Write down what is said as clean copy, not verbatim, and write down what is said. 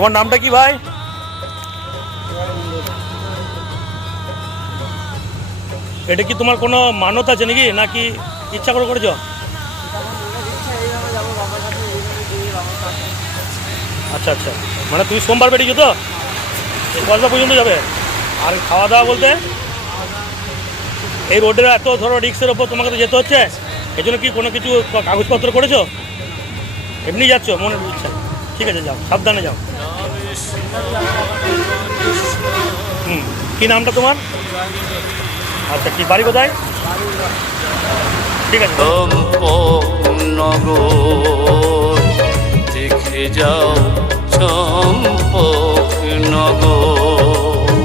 তোমার নামটা কি ভাই? এটা কি তোমার কোনো মানত আছে নাকি, নাকি ইচ্ছা করে করেছো? আচ্ছা আচ্ছা, মানে তুমি সোমবার বেরিয়েছো তো, কসবা পর্যন্ত যাবে? আর খাওয়া দাওয়া বলতে এই রোডের এত ধরো রিক্সের ওপর তোমাকে তো যেতে হচ্ছে, এই জন্য কি কোনো কিছু কাগজপত্র করেছো? এমনি যাচ্ছ মনের ইচ্ছা? ঠিক আছে, যাও, সাবধানে যাও। কী নামটা তোমার? আচ্ছা, কি বাড়ি কোথায়? ঠিক আছে। দেখে যাও চম্পকনগর।